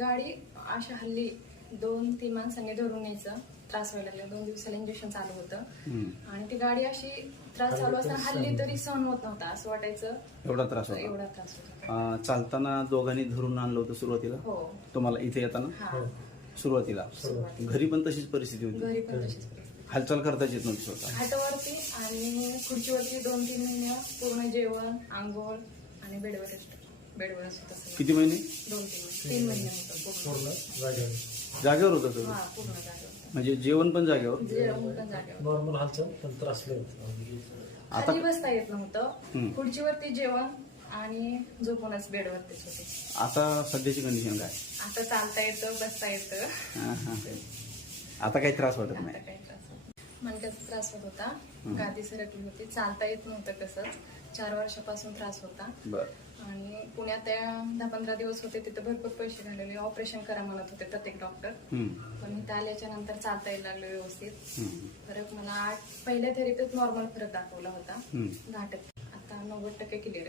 गाडी अशा हल्ली दोन तीन माणसांनी धरून न्यायचं त्रास व्हायला लागला. दोन दिवसाला इंजेक्शन चालू होतं. हम्म. आणि ती गाडी अशी त्रास चालू असताना हल्ली तरी सहन होत नव्हता असं वाटायचं. एवढा त्रास होता. एवढा त्रास होत. होता अं, चालताना दोघांनी धरून आणलं होतं सुरुवातीला? हो. तुम्हाला इथे येताना? हा. सुरुवातीला. सुरुवातीला. घरी पण तशीच परिस्थिती होती. घरी पण तशीच परिस्थिती. हालचाल करताच येत नव्हती स्वतः. खाटावरती आणि खुर्चीवरती दोन तीन महिने पूर्ण जेवण आंघोळ आणि बेडवर बेडवरच होतं सगळं. किती महिने? दोन तीन महिने. तीन महिने होतं पूर्ण. पूर्ण जागेवर. जागेवर होतं सगळं? हा पूर्ण जागेवर. म्हणजे जेवण पण जागेवर? जेवण पण जागेवर. नॉर्मल हालचाल पण त्रासले होतं. आता खाली बसता येत हम्म. नव्हतं खुर्चीवरती जेवण आणि झोपूनच बेडवरतीच होते आता सध्याची कंडिशन काय? आता चालता येतं बसता येतं. हा, हा. आता काही त्रास वाटत आता नाही काही त्रास होत मणक्याचा त्रास होत होता. गादी सरकली होती. चालता येत नव्हतं कसंच चार वर्षापासून त्रास होता. बर. आणि पुण्यात त्या दहा पंधरा दिवस होते. तिथे भरपूर पैसे घालवले ऑपरेशन करा म्हणत होते प्रत्येक डॉक्टर. हम्म. पण इथं आल्याच्यानंतर चालता यायला लागलं व्यवस्थित. हम्म. फरक मला आठ पहिल्या थेरीतच नॉर्मल फरक दाखवला होता. हम्म. दहा टक्के. आता नव्वद टक्के क्लिअर